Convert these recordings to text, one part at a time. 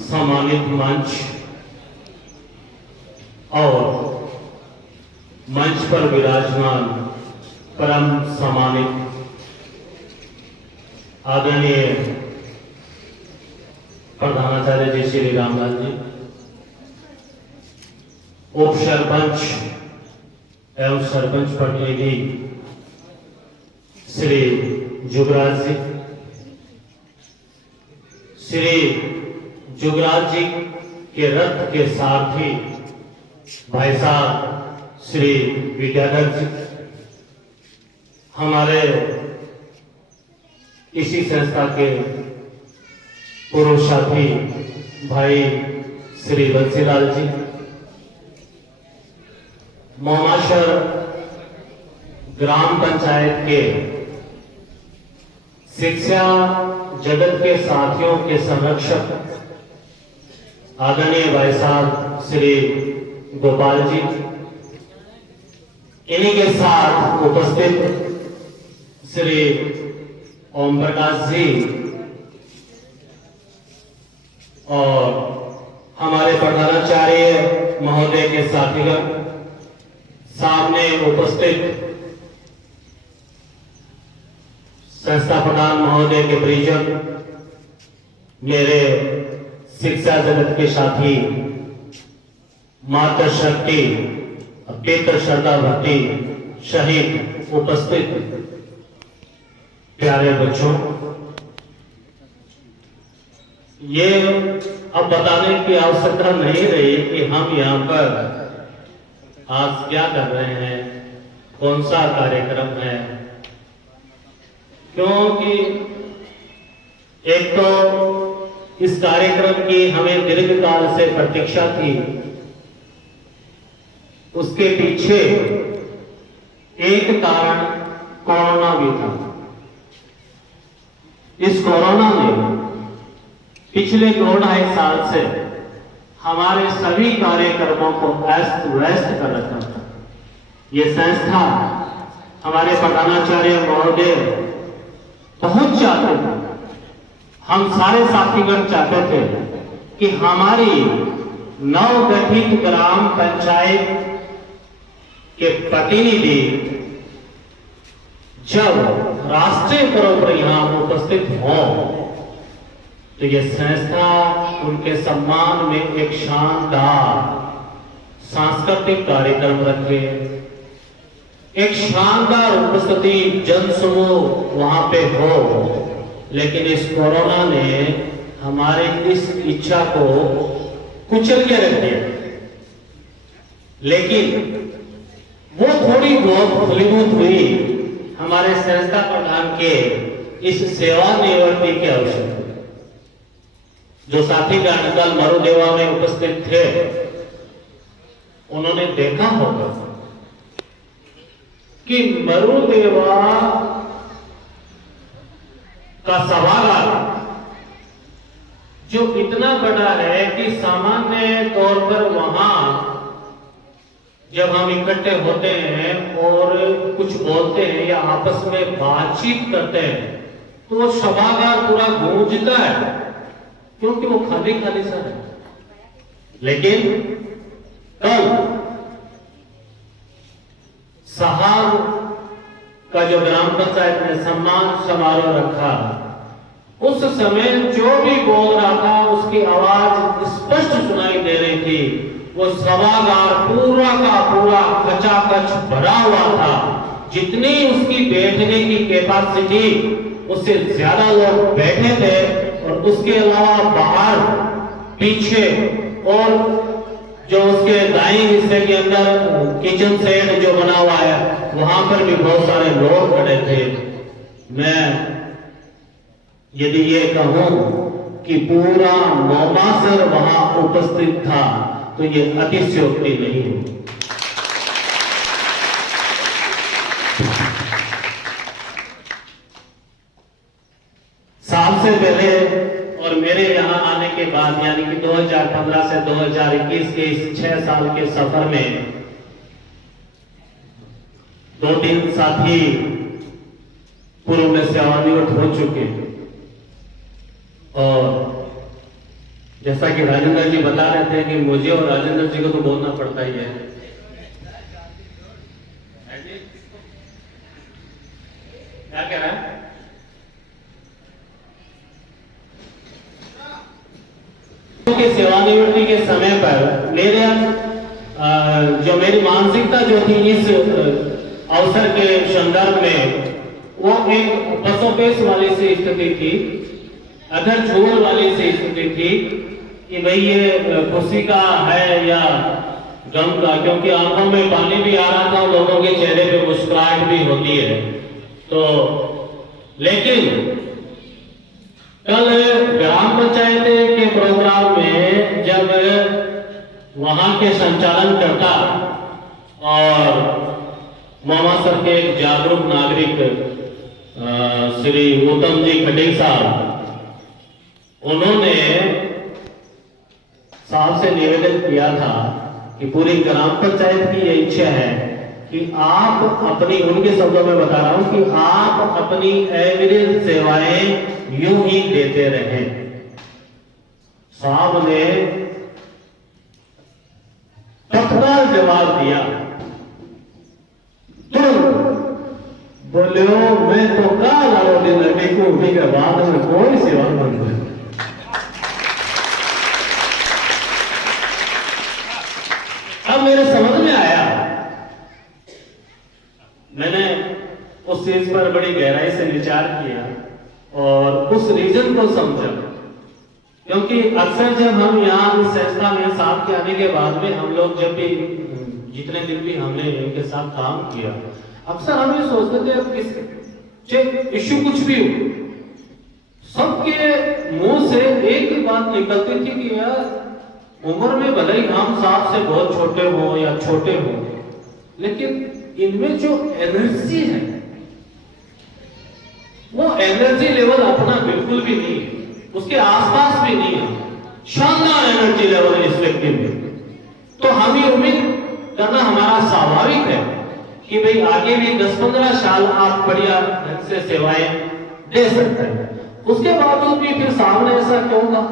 सम्मानित मंच और मंच पर विराजमान परम सम्मानित आदरणीय प्रधानाचार्य जी श्री रामलाल जी, उप सरपंच एवं सरपंच प्रतिनिधि श्री जुगराज जी, श्री जुगराज जी के रथ के सारथी भाई साहब श्री विद्याधर जी, हमारे इसी संस्था के पूर्व साथी भाई श्री बंसीलाल जी, मोमाशर ग्राम पंचायत के शिक्षा जगत के साथियों के संरक्षक आदरणीय भाई साहब श्री गोपाल जी, इन्हीं के साथ उपस्थित श्री ओम प्रकाश जी और हमारे प्रधानाचार्य महोदय के साथीगण, सामने उपस्थित संस्था प्रधान महोदय के परिजन, मेरे शिक्षा जगत के साथी, माता शक्ति, पितृ श्रद्धा भक्ति सहित उपस्थित प्यारे बच्चों, ये अब बताने की आवश्यकता नहीं रही कि हम यहाँ पर आज क्या कर रहे हैं, कौन सा कार्यक्रम है, क्योंकि एक तो इस कार्यक्रम की हमें दीर्घकाल से प्रतीक्षा थी, उसके पीछे एक कारण कोरोना भी था। इस कोरोना ने पिछले 2-2.5 साल से हमारे सभी कार्यक्रमों को अस्त व्यस्त कर रखा था। ये संस्था हमारे प्रधानाचार्य महोदय बहुत चाहते थे, हम सारे साथीगण चाहते थे कि हमारी नवगठित ग्राम पंचायत के प्रतिनिधि जब राष्ट्रीय पर्व पर यहां उपस्थित हो तो यह संस्था उनके सम्मान में एक शानदार सांस्कृतिक कार्यक्रम रखे, एक शानदार उपस्थिति जनसमूह वहां पे हो। लेकिन इस कोरोना ने हमारे इस इच्छा को कुचल के रख दिया। लेकिन वो थोड़ी बहुत फलीभूत हुई हमारे संस्था प्रधान के इस सेवानिवृत्ति के अवसर पर। जो साथीगण कल मरुदेवा में उपस्थित थे, उन्होंने देखा होगा कि मरुदेवा का सभागार जो इतना बड़ा है कि सामान्य तौर पर वहां जब हम इकट्ठे होते हैं और कुछ बोलते हैं या आपस में बातचीत करते हैं तो वो सभागार पूरा गूंजता है, क्योंकि वो खाली खाली सा है। लेकिन कल साहब का जो ग्राम पंचायत ने सम्मान समारोह रखा, उस समय जो भी बोल रहा था उसकी आवाज स्पष्ट सुनाई दे रही थी। वो सभागार पूरा का पूरा खचाखच भरा हुआ था। जितनी उसकी बैठने की कैपेसिटी, उससे ज्यादा लोग बैठे थे। और उसके अलावा बाहर पीछे और जो उसके दाएं हिस्से के अंदर किचन सेट जो बना हुआ है, वहां पर भी बहुत सारे लोग खड़े थे। मैं यदि ये कहूं कि पूरा मोमासर वहां उपस्थित था तो ये अतिशयोक्ति नहीं है। साल से पहले और मेरे यहाँ आने के बाद यानी कि 2015 से 2021 के इस 6 साल के सफर में 2-3 साथी पूर्व में सेवानिवृत्त हो चुके और जैसा कि राजेंद्र जी बता रहे थे कि मुझे और राजेंद्र जी को तो बोलना पड़ता ही है। क्या कह रहा है? कि सेवानिवृत्ति के समय पर जो मेरी मानसिकता जो थी इस अवसर के संदर्भ में, वो एक पसोपेश वाली सी स्थिति थी, अगर झूल वाली सी स्थिति थी कि भाई ये खुशी का है या गम का, क्योंकि आंखों में पानी भी आ रहा था और लोगों के चेहरे पे मुस्कुराहट भी होती है। तो लेकिन कल ग्राम पंचायत के प्रोग्राम में जब वहां के संचालन करता और मामा सर के एक जागरूक नागरिक श्री उत्तम जी खटीक साहब, उन्होंने साहब से निवेदन किया था कि पूरी ग्राम पंचायत की ये इच्छा है कि आप अपनी, उनके शब्दों में बता रहा हूं, कि आप अपनी एवरेज सेवाएं यूं ही देते रहें। साहब ने तत्काल जवाब दिया, तुरंत बोलो मैं तो काल आओ दिन लगे को के बाद में कोई सेवा बंद है। अब मेरे समझ में आया, मैंने उस चीज पर बड़ी गहराई से विचार किया और उस रीजन को समझा, क्योंकि अक्सर जब हम यहाँ इस संस्था में साथ के आने के बाद में हम लोग जब भी जितने दिन भी हमने इनके साथ काम किया, अक्सर हम ये सोचते थे इश्यू कुछ भी हो, सबके मुंह से एक ही बात निकलती थी कि यार उम्र में भले ही हम साथ से बहुत छोटे हो या छोटे हो, लेकिन इनमें जो एनर्जी है वो एनर्जी लेवल अपना बिल्कुल भी नहीं है, उसके आसपास भी नहीं है। शानदार एनर्जी लेवल इस व्यक्ति में। तो हम ये उम्मीद करना हमारा स्वाभाविक है कि भाई आगे भी 10-15 साल आप बढ़िया ढंग से सेवाएं दे सकते हैं। उसके बावजूद भी फिर सामने ऐसा क्यों था?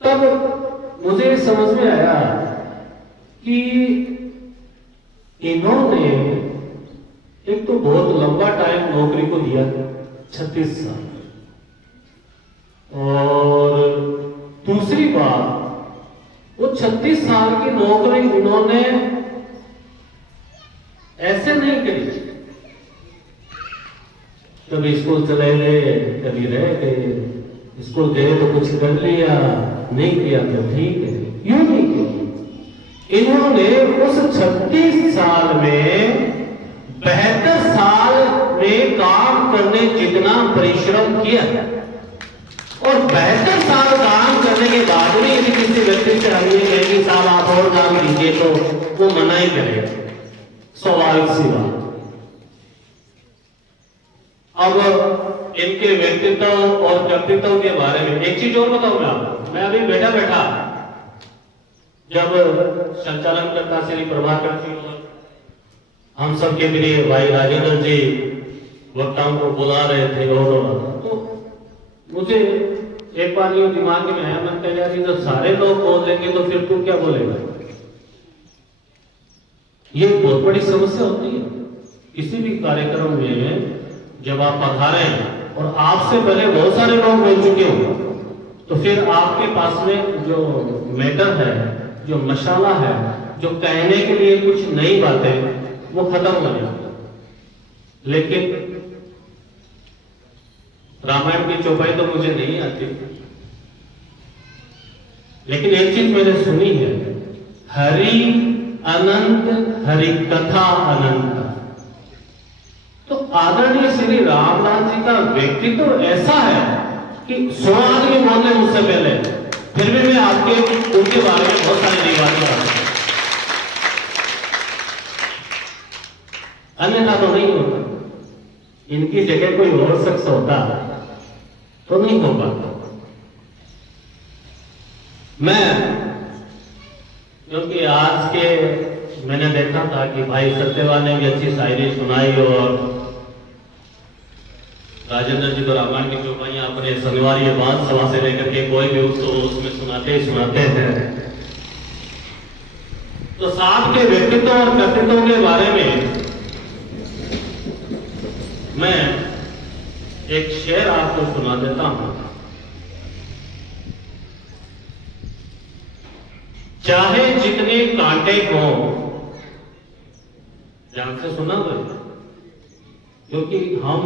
तब मुझे समझ में आया कि इन्होंने एक तो बहुत लंबा टाइम नौकरी को दिया, 36 साल, और दूसरी बात वो 36 साल की नौकरी उन्होंने ऐसे नहीं करी, कभी स्कूल चले गए, कभी रह गए, स्कूल गए तो कुछ कर लिया, नहीं किया तो ठीक है, यूं नहीं किया। इन्होंने उस 36 साल में 72 साल में काम करने जितना परिश्रम किया, और 72 साल काम करने के बाद भी यदि किसी व्यक्ति से हम ये कहें कि साहब आप और काम कीजिए तो वो मना ही करेगा, स्वाभाविक सी बात। अब इनके व्यक्तित्व और कर्तृत्व के बारे में एक चीज और बताऊं मैं आपको। मैं अभी बैठा बैठा जब संचालन करता श्री प्रभाकर जी और हम सबके प्रिय भाई राजेंद्र जी वक्ताओं को बुला रहे थे और तो मुझे एक बार ये दिमाग में आया, मन कह यार जब सारे लोग बोल देंगे तो फिर तू क्या बोलेगा? ये बहुत बड़ी समस्या होती है किसी भी कार्यक्रम में। जब आप पधारे और आपसे पहले बहुत सारे लोग बोल चुके हो तो फिर आपके पास में जो मैटर है, जो मसाला है, जो कहने के लिए कुछ नई बातें, वो खत्म हो जाती। लेकिन रामायण की चौपाई तो मुझे नहीं आती, लेकिन एक चीज मैंने सुनी है, हरि अनंत हरि कथा अनंत। तो आदरणीय श्री रामदास जी का व्यक्तित्व तो ऐसा है कि 100 आदमी बोलने मुझसे पहले, फिर भी मैं आपके उनके बारे में बहुत सारी नई बातें बताऊं, अन्यथा तो नहीं होता। इनकी जगह कोई और शख्स होता तो नहीं हो पाता। मैं क्योंकि आज के मैंने देखा था कि भाई सत्यवान ने भी अच्छी शायरी सुनाई और राजेंद्र जी को रामायण की चौपाइयां अपने शनिवार ये बात सभा से लेकर के कोई भी उत्सव उसमें सुनाते हैं। तो साहब के व्यक्तित्व और कर्तृत्व के बारे में मैं एक शेर आपको सुना देता हूं। चाहे जितने कांटे हो, ध्यान से सुना तो, क्योंकि हम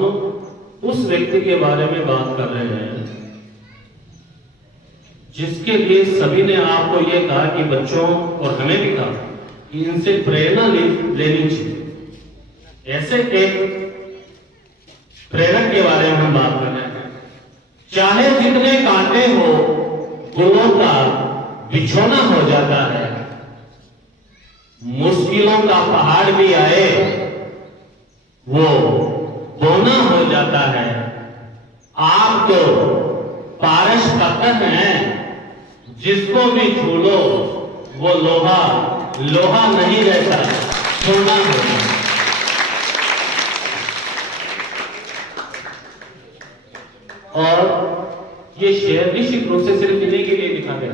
उस व्यक्ति के बारे में बात कर रहे हैं जिसके लिए सभी ने आपको यह कहा कि बच्चों और हमें भी कहा कि इनसे प्रेरणा लेनी चाहिए। ऐसे एक प्रेरक के बारे में हम बात कर रहे हैं। चाहे जितने कांटे हो, गुलों का बिछोना हो जाता है, मुश्किलों का पहाड़ भी आए वो बोना हो जाता है। आप तो पारस पत्थर हैं, जिसको भी छू लो वो लोहा लोहा नहीं रहता, सोना होता। और ये शेर निश्चित रूप से सिर्फ इन्हीं के लिए लिखा गया,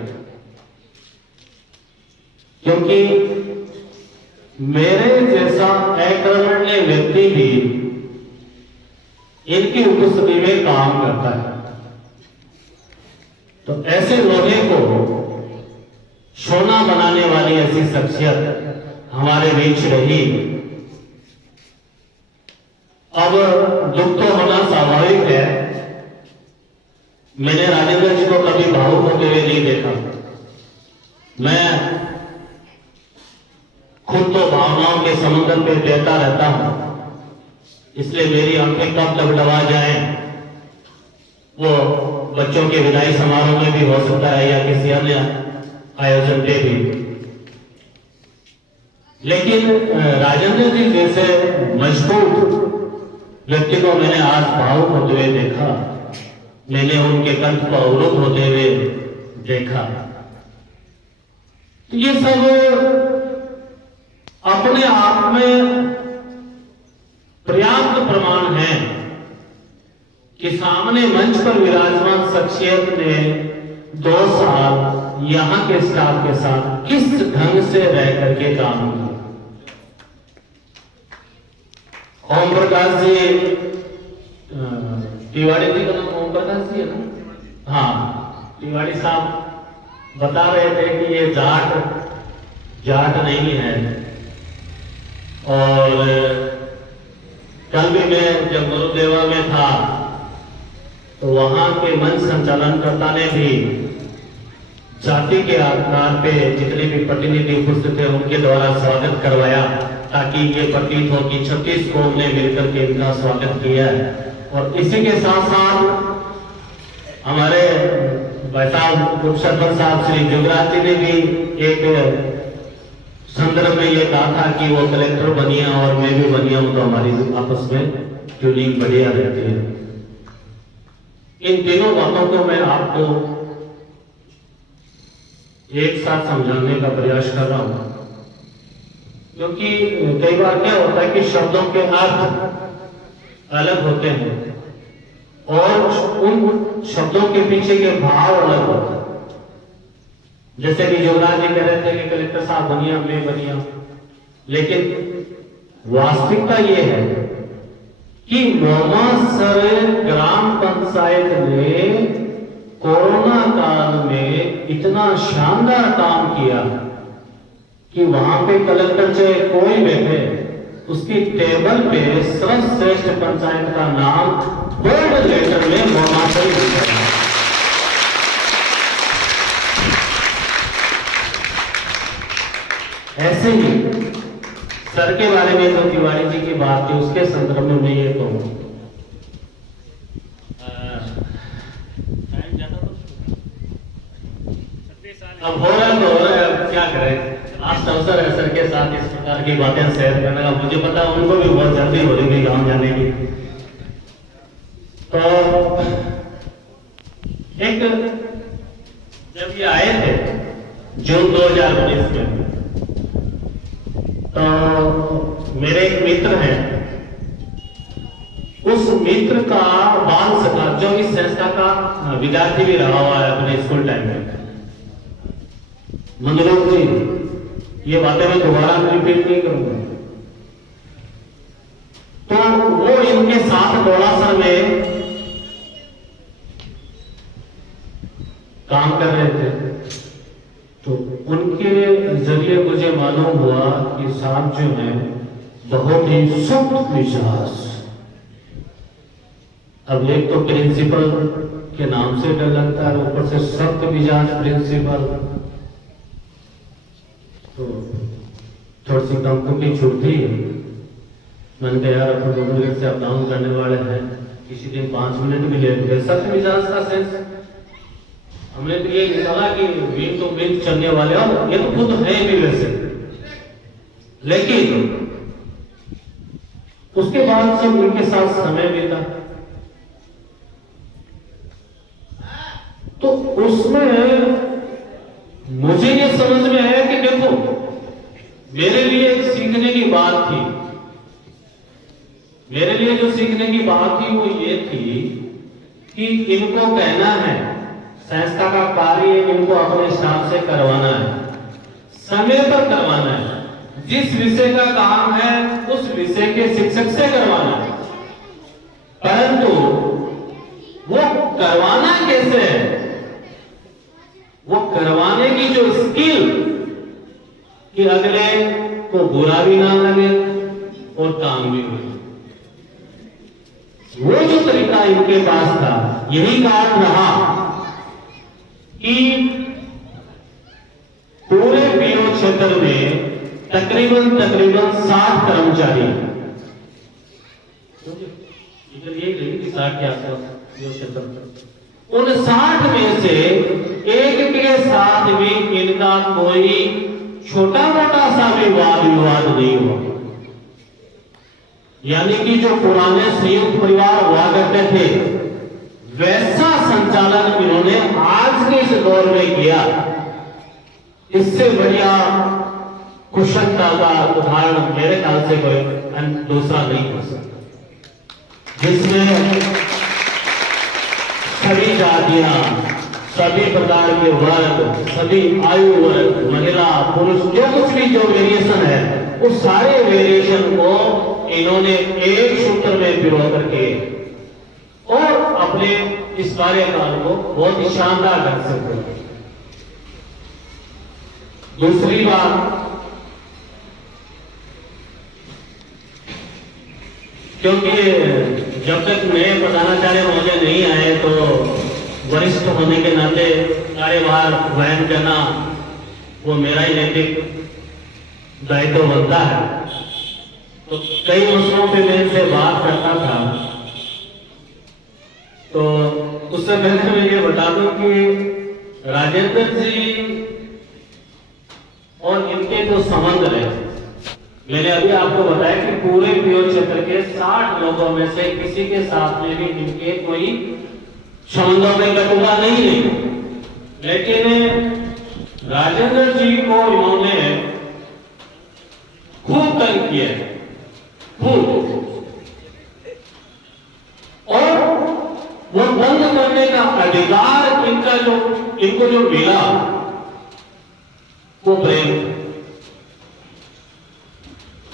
क्योंकि मेरे जैसा अकर्मण्य व्यक्ति भी इनकी उपस्थिति में काम करता है। तो ऐसे लोहे को सोना बनाने वाली ऐसी शख्सियत हमारे बीच रही। अब दुख तो होना स्वाभाविक है। मैंने राजेंद्र जी को कभी भावुक होते हुए नहीं देखा। मैं खुद तो भावनाओं के समुद्र पे तैरता रहता हूं, इसलिए मेरी आंखें कब डबडबा जाए वो बच्चों के विदाई समारोह में भी हो सकता है या किसी अन्य आयोजन पे भी। लेकिन राजेंद्र जी जैसे मजबूत व्यक्ति को मैंने आज भावुक होते हुए देखा, मैंने उनके कंठ को अवरुद्ध होते हुए देखा। तो ये सब अपने आप में पर्याप्त प्रमाण है कि सामने मंच पर विराजमान शख्सियत ने 2 साल यहां के स्टाफ के साथ किस ढंग से रह करके काम किया। ओम प्रकाश जी, तिवारी जी का नाम ओम प्रकाश जी है ना? हाँ, तिवारी साहब बता रहे थे कि ये जाट नहीं है। और कल भी मैं जब गुरुदेवा में था तो वहां के मंच संचालनकर्ता ने भी जाति के आधार पे जितने भी प्रतिनिधि उपस्थित थे उनके द्वारा स्वागत करवाया, ताकि ये प्रतीत हो कि 36 कौम ने मिलकर के इनका स्वागत किया है। और इसी के साथ साथ हमारे उप सरपंच साहब श्री जुगराज जी ने भी एक संदर्भ में ये कहा था कि वो कलेक्टर बनिया और मैं भी बनिया हूं तो हमारी आपस में ट्यूनिंग बढ़िया रहती है। इन तीनों बातों को मैं आपको एक साथ समझाने का प्रयास कर रहा हूं, क्योंकि कई बार क्या होता है कि शब्दों के अर्थ अलग होते हैं और उन शब्दों के पीछे के भाव अलग होते हैं। जैसे कि युवराज जी कह रहे थे कि कलेक्टर साहब बनिया, मैं बनिया, लेकिन वास्तविकता यह है कि मोमासर ग्राम पंचायत ने कोरोना काल में इतना शानदार काम किया कि वहां पे कलेक्टर चाहे कोई बैठे, उसकी टेबल पे सर्वश्रेष्ठ पंचायत का नाम बोल्ड लेटर में मोमासर लिखा है। ऐसे ही सर के बारे में जो तिवारी जी की बात थी उसके संदर्भ में मैं ये कहूँ, अब हो रहा है तो हो रहा है, अब क्या करें। लास्ट अवसर है सर के साथ इस प्रकार की बातें शेयर करने का। मुझे पता है उनको भी बहुत जल्दी हो रही थी गाँव जाने की। तो एक जब ये आए थे जून 2019 में, तो मेरे एक मित्र हैं, उस मित्र का बाल सखा जो इस संस्था का विद्यार्थी भी रहा हुआ है अपने स्कूल टाइम में, मनोज जी, ये बातें मैं दोबारा रिपीट नहीं करूंगा। तो वो इनके साथ डोलासर में काम कर रहे थे। तो उनके जरिए मुझे मालूम हुआ कि साहब जो है बहुत ही सख्त मिजाज। अब एक तो प्रिंसिपल के नाम से डर लगता है, ऊपर से सख्त मिजाज प्रिंसिपल, तो थोड़ी सी कम की छूटती है। मैंने कहा यार अपन 2 मिनट से अप डाउन करने वाले हैं, किसी दिन 5 मिनट भी लेट गए। सख्त मिजाज का सेंस हमने तो ये निकाला कि बीन तो बीन चलने वाले, और ये तो खुद है भी वैसे, लेकिन उसके बाद सब उनके साथ समय बीता। तो उसमें मुझे ये समझ में आया कि देखो मेरे लिए एक सीखने की बात थी। मेरे लिए जो सीखने की बात थी वो ये थी कि इनको कहना है संस्था का कार्य इनको अपने हिसाब से करवाना है, समय पर करवाना है, जिस विषय का काम है उस विषय के शिक्षक से करवाना है। परंतु वो करवाना कैसे है, वो करवाने की जो स्किल कि अगले को बुरा भी ना लगे और काम भी हो, वो जो तरीका इनके पास था, यही कारण रहा कि पूरे पीओ क्षेत्र में तकरीबन 60 कर्मचारी, ये 60 के आसपास पीओ क्षेत्र, उन 60 में से एक के साथ भी इनका कोई छोटा मोटा सा भी वाद विवाद नहीं हुआ। यानी कि जो पुराने संयुक्त परिवार हुआ करते थे वैसा संचालन इन्होंने आज के इस दौर में किया। इससे बढ़िया कुशलता का उदाहरण मेरे ख्याल से कोई दूसरा नहीं हो सकता, जिसमें सभी जातियां, सभी प्रकार के वर्ग, सभी आयु वर्ग, महिला पुरुष, जो कुछ भी जो वेरिएशन है उस सारे वेरिएशन को इन्होंने एक सूत्र में पिरो करके और अपने इस कार्यकाल को बहुत ही शानदार ढंग से किया। दूसरी बात, क्योंकि जब तक नए प्रधानाचार्य महोदय नहीं आए तो वरिष्ठ होने के नाते कार्यभार वहन करना वो मेरा ही नैतिक दायित्व बनता है। तो कई मसलों पे मैं इनसे बात करता था, तो उससे पहले मैं ये बता दूं कि राजेंद्र जी और इनके जो संबंध रहे, मैंने अभी आपको बताया कि पूरे पीओ क्षेत्र के 60 लोगों में से किसी के साथ में भी इनके कोई संबंधों में कटुता नहीं है, लेकिन राजेंद्र जी को इन्होंने खूब तंग किया, खूब, और वो बंद करने का अधिकार इनको जो मिला वो प्रेम।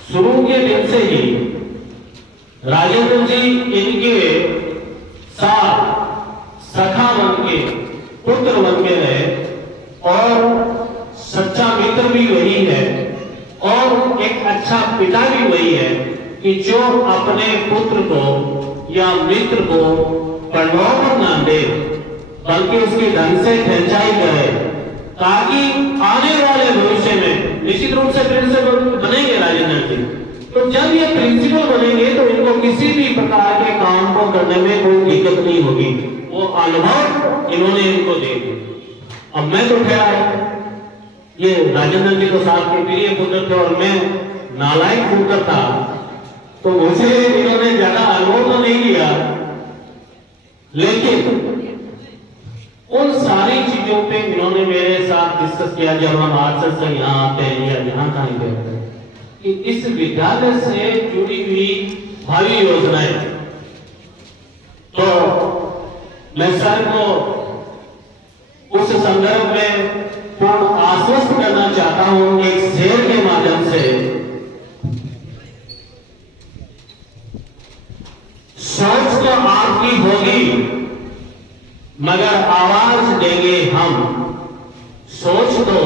शुरू के दिन से ही राजेंद्र जी इनके साथ सखा बन के, पुत्र बन के रहे, और सच्चा मित्र भी वही है और एक अच्छा पिता भी वही है कि जो अपने पुत्र को या मित्र को प्रलोभन न दे बल्कि उसकी ढंग से खिंचाई करे, ताकि आने वाले भविष्य में निश्चित रूप से प्रिंसिपल बनेंगे राजेंद्र जी। तो जब ये प्रिंसिपल बनेंगे तो इनको किसी भी प्रकार के काम को करने में कोई दिक्कत नहीं होगी, वो अनुभव इन्होंने इनको दे दिया। अब मैं तो ठहरा, ये राजेंद्र जी को साथ के प्रिय पुत्र थे और मैं नालायक पुत्र था, तो मुझे इन्होंने ज्यादा अनुभव तो नहीं दिया, लेकिन उन सारी चीजों पे इन्होंने मेरे साथ डिस्कस किया जब हम आर्चर से यहाँ आते हैं या यहाँ कहीं गए कि इस विद्यालय से जुड़ी हुई भावी योजनाएं तो मैं सर को उस संदर्भ में पूर्ण आश्वस्त करना चाहता हूं एक शेर के माध्यम से। सोच तो आपकी होगी मगर आवाज देंगे हम। सोच तो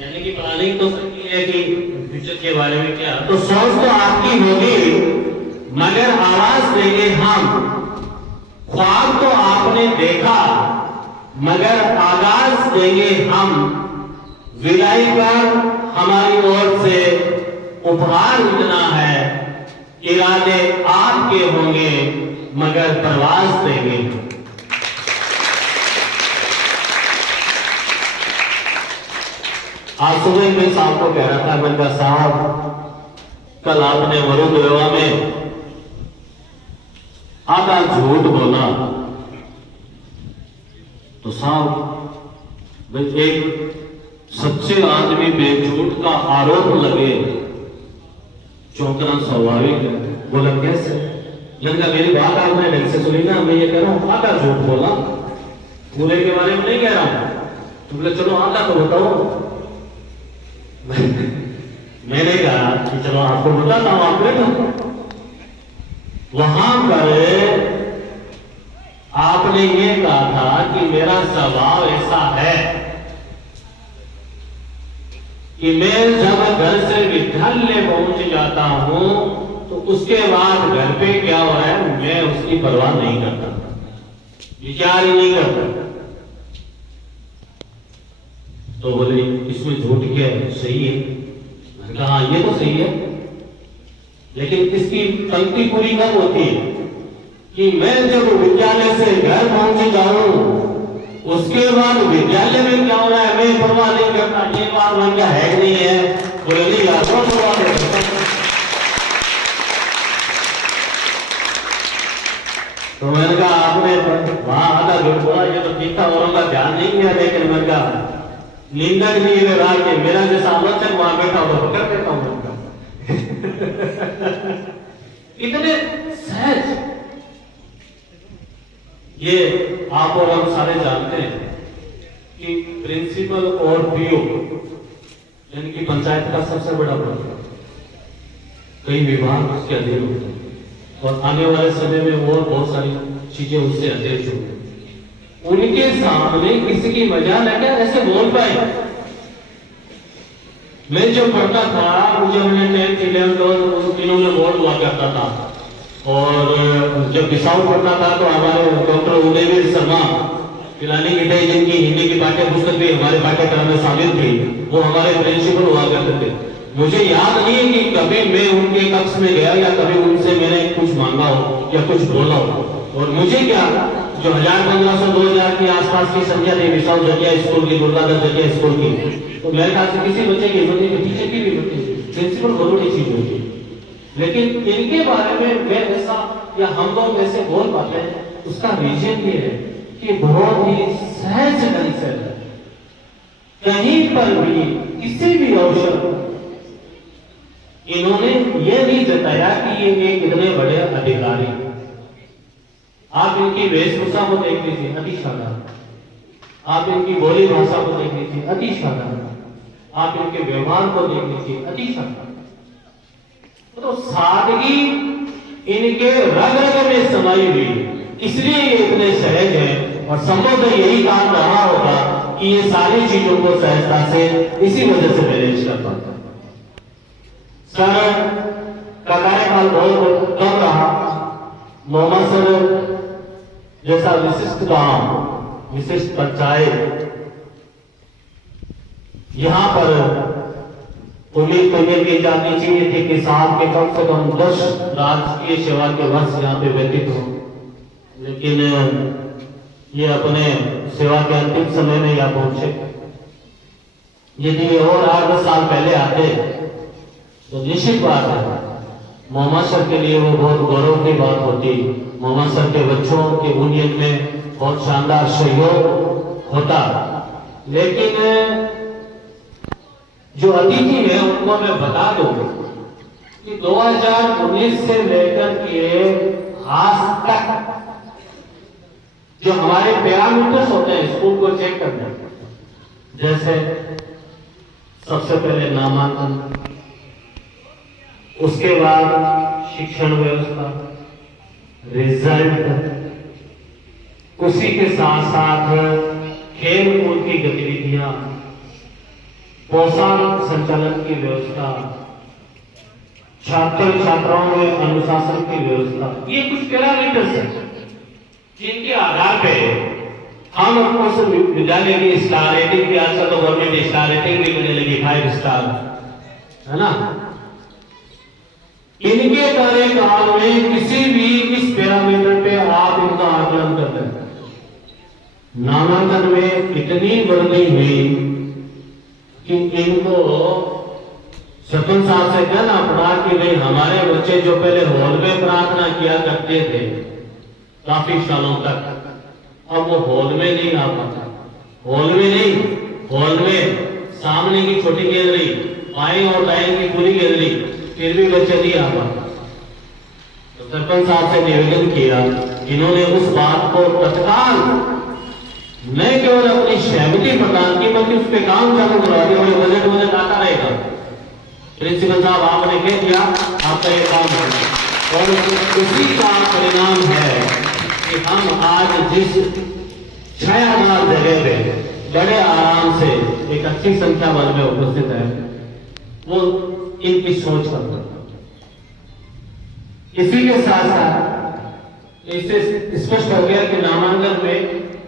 यानी कि प्लानिंग तो सबकी है कि फ्यूचर के बारे में क्या, तो सोच तो आपकी होगी मगर आवाज देंगे हम। ख्वाब तो आपने देखा मगर आगाज देंगे हम। विदाई पर हमारी ओर से उपहार इतना है, इरादे आपके होंगे मगर प्रवास देंगे। आज सुबह मैं साहब को कह रहा था, मैंने कहा साहब कल आपने वरुदेवा में आधा झूठ बोला, तो साहब एक सच्चे आदमी पे झूठ का आरोप लगे चौंकना स्वाभाविक है। बोला कैसे? मैंने कहा मेरी बात आपने ढंग से सुनी ना, मैं ये कह रहा हूं आधा झूठ बोला, पूरे के बारे में नहीं कह रहा हूं। तो बोले चलो आधा तो बताओ। मैंने कहा कि चलो आपको बताता हूं। आपने तो वहां पर आपने ये कहा था कि मेरा स्वभाव ऐसा है कि मैं जब घर से विद्यालय पहुंच जाता हूं तो उसके बाद घर पे क्या हो रहा है मैं उसकी परवाह नहीं करता, विचार ही नहीं करता। तो बोले इसमें झूठ क्या है? सही है। मैंने कहा हाँ ये तो सही है, लेकिन इसकी पंक्ति पूरी कब होती है कि मैं जब विद्यालय से घर पहुंच जाऊं उसके बाद विद्यालय में क्या हो रहा है मैं परवाह नहीं करता। ये बात मन का है नहीं है, बोले नहीं यार तो मैंने कहा आपने वहां आधा झूठ बोला, ये तो ठीक था, औरों का ध्यान नहीं किया। लेकिन मैंने कहा निंदक नहीं है रहा कि मेरा जैसा आलोचक वहां बैठा हुआ पकड़ देता हूं। इतने सहज ये आप और हम सारे जानते हैं कि प्रिंसिपल और पीओ यानी कि पंचायत का सबसे बड़ा पद, कई विभाग उसके अधीन होते हैं और आने वाले समय में और बहुत सारी चीजें उससे अध्यक्ष होंगे। उनके सामने किसी की मजा लगे ऐसे बोल पाए। मैं जब पढ़ता था मुझे मैंने 10th 11th उन दिनों में बोर्ड हुआ करता था और जब बिसाऊ पढ़ता था तो हमारे डॉक्टर उदयवीर शर्मा पिलानी गिटाई जिनकी हिंदी की पाठ्य पुस्तक भी हमारे पाठ्यक्रम में शामिल थी, वो हमारे प्रिंसिपल हुआ करते थे। मुझे याद नहीं है कि कभी मैं उनके कक्ष में गया या कभी उनसे मैंने कुछ मांगा हो या कुछ बोला हो। और मुझे क्या जो 1500-2000 के आसपास की संख्या थी बिसाऊ जटिया स्कूल की, दुर्गाधर जटिया स्कूल की, तो मेरे ख्याल से किसी बच्चे की हिम्मत नहीं, टीचर की भी हिम्मत नहीं, प्रिंसिपल बहुत बड़ी चीज होती है। लेकिन इनके बारे में मैं ऐसा या हम लोग ऐसे बोल पाते हैं, उसका रीजन ये है कि बहुत ही सहज ढंग से कहीं पर भी किसी भी अवसर इन्होंने ये नहीं जताया कि ये एक इतने बड़े अधिकारी। आप इनकी वेशभूषा को देख लीजिए, अति साधारण। आप इनकी बोली भाषा को देख लीजिए, अति साधारण। आप इनके व्यवहार को देख लीजिए, अति साधारण। तो सादगी इनके रग रग में समाई हुई, इसलिए ये इतने सहज हैं। और संभवतः यही काम रहा होगा कि ये सारी चीजों को सहजता से इसी वजह से मैनेज कर पाता। सर का कार्यकाल बहुत कम रहा। मोहम्मद सर जैसा विशिष्ट गांव, विशिष्ट पंचायत, यहाँ पर उम्मीद तो ये की जानी चाहिए थी कि साल के कम से कम 10 राजकीय सेवा के वर्ष यहाँ पे व्यतीत हो, लेकिन ये अपने सेवा के अंतिम समय में यहाँ पहुंचे। यदि और 8-10 साल पहले आते तो निश्चित बात है मोहम्मद सर के लिए वो बहुत गौरव की बात होती। मोहम्मद सर के बच्चों के यूनियन में बहुत शानदार सहयोग होता। लेकिन जो अतिथि है उनको मैं बता दूं कि 2019 से लेकर के आज तक जो हमारे पैरामीटर्स होते हैं स्कूल को चेक करते हैं, जैसे सबसे पहले नामांकन, उसके बाद शिक्षण व्यवस्था, रिजल्ट, उसी के साथ साथ खेल कूद की गतिविधियां, पोषण संचालन की व्यवस्था, छात्र छात्राओं में अनुशासन की व्यवस्था, ये कुछ पैरामीटर्स हैं जिनके आधार पे हम उस विद्यालय की स्टार रेटिंग भी, आजकल तो गवर्नमेंट स्टार रेटिंग भी मिलने लगी 5 स्टार, है ना। इनके कार्यकाल में किसी भी इस पैरामीटर पे आप इनका आकलन करते हैं। नामांकन में इतनी वृद्धि हुई कि इनको सरपंच साहब से कहना पड़ा कि भाई हमारे बच्चे जो पहले हॉल में प्रार्थना किया करते थे काफी सालों तक, अब वो हॉल में नहीं आ पाता। हॉल में नहीं, हॉल में सामने की छोटी गैलरी, बाएं और दाएं की पूरी गैलरी, फिर भी बच्चे नहीं आ पाता। तो सरपंच साहब से निवेदन किया, इन्होंने उस बात को तत्काल न केवल अपनी सहमति प्रदान की बल्कि उस पर काम चालू करवा दिया। बजट आता रहेगा, प्रिंसिपल साहब आपने कह दिया आपका ये काम है, और उसी का परिणाम है कि हम आज जिस छायादार जगह पे बड़े आराम से एक अच्छी संख्या बल में उपस्थित है, वो इनकी सोच का। इसी के साथ साथ इससे स्पष्ट हो गया कि नामांकन में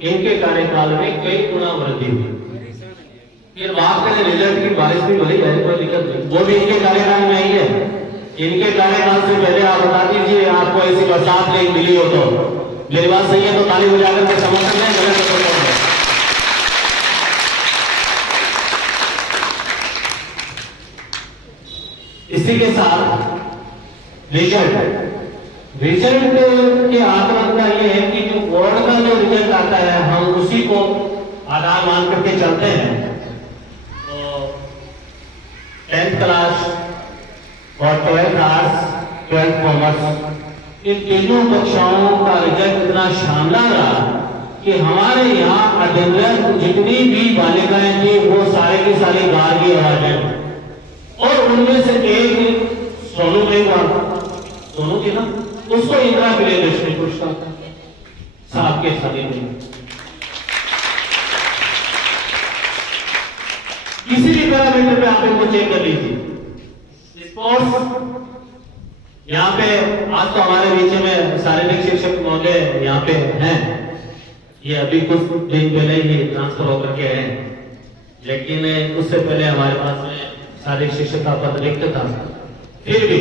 इनके कार्यकाल में कई गुना वृद्धि हुई। फिर बात करें रिजल्ट की, बारिश भी भली है, कोई दिक्कत नहीं, वो भी इनके कार्यकाल में आई है। इनके कार्यकाल से पहले आप बता दीजिए आपको ऐसी बरसात नहीं मिली हो तो, मेरी बात सही है तो ताली बजाकर के समर्थन है, गलत है। इसी के साथ रिजल्ट के आकलन का यह है कि जो बोर्ड का जो रिजल्ट आता है हम उसी को आधार मान करके चलते हैं। तो 10th क्लास और 12th आर्ट्स, 12th कॉमर्स, इन तीनों कक्षाओं का रिजल्ट इतना शानदार रहा कि हमारे यहाँ अध्ययनरत जितनी भी बालिकाएं थी वो सारे की सारी गार की आवाजें, और उनमें से एक सोनू सोनू थी ना, उसको इंदिरा प्रियदर्शनी पुरस्कार साहब के साथी में। किसी भी पैरामीटर पे आप इनको चेक कर लीजिए। स्पोर्ट्स, यहाँ पे आज तो हमारे बीच में शारीरिक शिक्षक महोदय यहाँ पे हैं, ये अभी कुछ दिन पहले ही ट्रांसफर होकर के हैं, लेकिन उससे पहले हमारे पास में शारीरिक शिक्षक का पद रिक्त था। फिर भी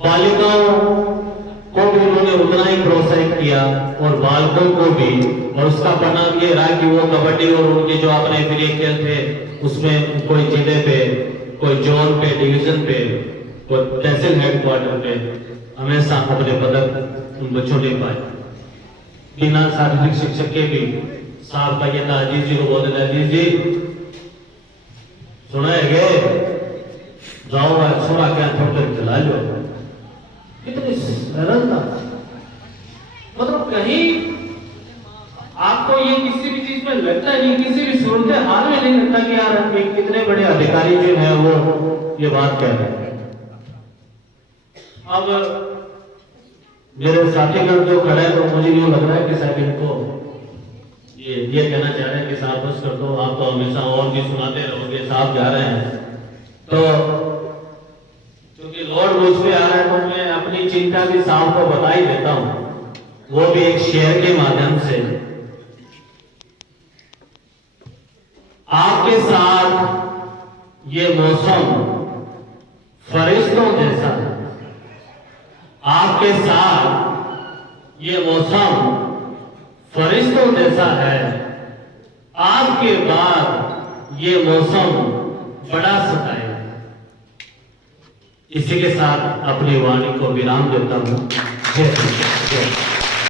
बालिकाओं को भी उन्होंने उतना ही प्रोत्साहित किया और बालकों को भी, और उसका परिणाम ये रहा कि वो कबड्डी और उनके जो अपने प्रिय खेल थे उसमें कोई जिले पे, कोई जोन पे, डिवीजन पे, कोई तहसील हेडक्वार्टर पे हमेशा अपने पदक उन बच्चों ने पाए। बिना शारीरिक शिक्षक के भी साहब का ये था, अजीत जी को बोलते थे, अजीत जी सुना है गे जाओ छोड़ा क्या थोड़ा चला लो, कितनी सरलता। मतलब कहीं आपको ये किसी भी चीज में लगता नहीं, किसी भी सूरत हाल में नहीं लगता कि यार कितने बड़े अधिकारी जो है वो ये बात कह रहे हैं। अब मेरे साथीगण जो खड़े हैं तो मुझे यूं लग रहा है कि शायद इनको ये कहना चाह रहे हैं कि साहब बस कर दो, आप तो हमेशा और भी सुनाते रहोगे, साहब जा रहे हैं। तो क्योंकि लॉर्ड मुझ पे आ रहा है तो मैं अपनी चिंता भी साहब को बता ही देता हूं, वो भी एक शेयर के माध्यम से। आपके साथ ये मौसम फरिश्तों जैसा है, आपके साथ ये मौसम फरिश्तों जैसा है, आपके बाद ये मौसम बड़ा सताएगा। इसी के साथ अपनी वाणी को विराम देता हूं। जय हिंद।